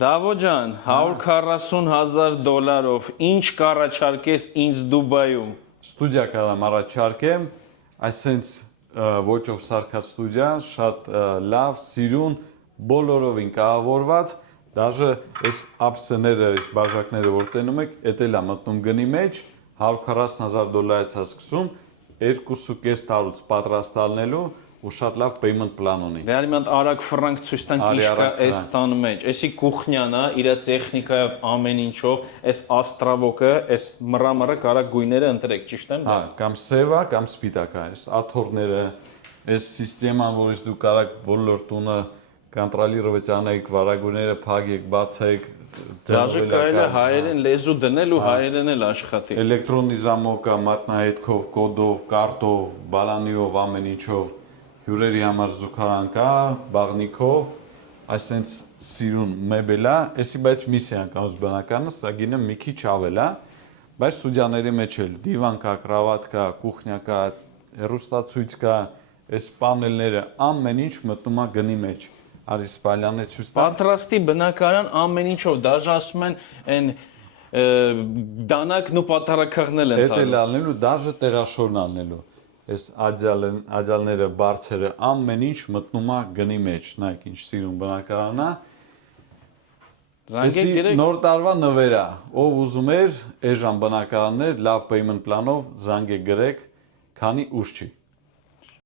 Դավո ջան, 140,000 դոլարով ինչ կառաջարկես ինձ Դուբայում։ Ստուդիա կարամ առաջարկեմ, այսենց ոճով սարքած ստուդիա, շատ լավ, սիրուն, բոլորովին կահավորված, դաժե այս ապսները, այս բաժակները, որ տենում եք, էդ էլ է մտնում գնի մեջ, 140,000 դոլարից է սկսում, 2.5 տարուց պատրաստ ալնելու ու շատ լավ payment plan ունի։ Դե արի մանդ արագ ֆրանկ ցույց տանք ինչ կա այս տան մեջ։ Էսի կուխնյան է, իր տեխնիկայով ամեն ինչով, այս աստրավոկը, այս մռամռը կարա գույները ընտրեք, ճիշտ եմ։ Հա, կամ սևա, կամ սպիտակա, այս աթոռները, այս սիստեման, որից դու կարաք բոլոր տունը կոնտրոլիրovat անեք, վարագույրները փակեք, բացեք, Դաժե կարելի է հայերեն լեզու դնել ու հայերեն էլ աշխատի։ Էլեկտրոնի զամոկա, մատնահետքով, կոդով, կարտով, բալանիով, ամեն ինչով հյուրերի համար զուգարան կա, բաղնիքով, այսենց սիրուն մեբել է, էսի բայց միսիան կա բնականը, սա գինը մի քիչ ավել է, բայց ստուդիաների մեջ էլ դիվան կա, կրավատ կա, կուխնյա կա, հեռուստացույց կա, այս պանելները ամեն ինչ մտնում է գնի մեջ։ Արի սպալյանը ցույց տա։ Պատրաստի բնակարան ամեն ինչով, դաժե ասում են այն դանակն ու պատարակախնել են տալու։ Էդ էլ ալնելու, դաժե տեղաշորն ալնելու։ Այս աջալները, բարձերը, ամեն ինչ մտնում է գնի մեջ, նայեք ինչ սիրուն բնակարան է։ Զանգեք գրեք։ Նոր տարվա նվերա, ով ուզում էր, այժմ բնակարաններ, լավ payment plan-ով զանգեք գրեք, քանի ուշ չի։